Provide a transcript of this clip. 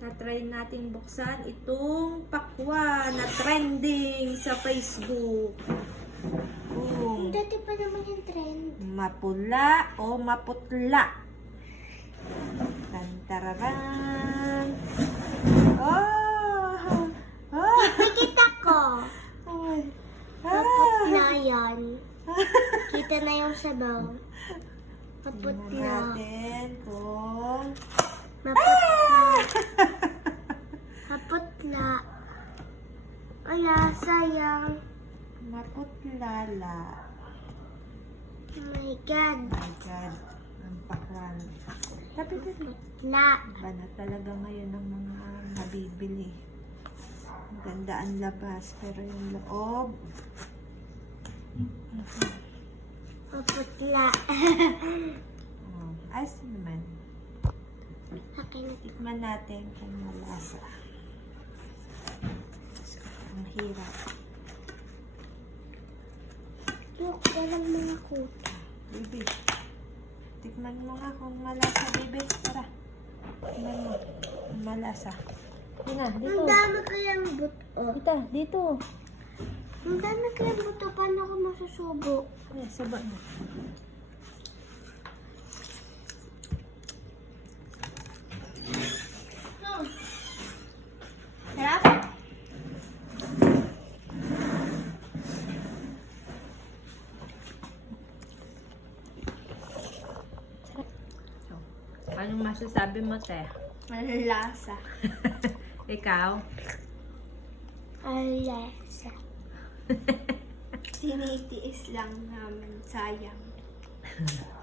try nating buksan itong pakwa na trending sa Facebook. Kung Dati pa naman yung trend. mapula o maputla. Tantararan. Oh! Oh! Nakita ko. Ay. Kaput Ah! yan. Kita na yung sabaw. Kaput Tingnan na. natin kung... Maput na. Kaput na. Wala, sayang. Maputlala. Oh my God. My God. Ang pakwan. Sabi ko, La. iba na talaga ngayon ang mga nabibili. Ang ganda ang labas, pero yung loob, Maputla. oh, ayos naman. Akin. Tikman natin kung malasa. Ang hirap. Look, walang mga kuta. Baby. Tikman mo nga kung malasa, baby. Tara. Tikman mo. Malasa. Tina, Ang dito. dami kayang buto. Ita, dito. Ang dami kayang buto. Paano ko masusubo? Ay, saba mo. Anong masasabi mo, te? Malasa. Ikaw? Alasa. Sinitiis lang namin. Sayang.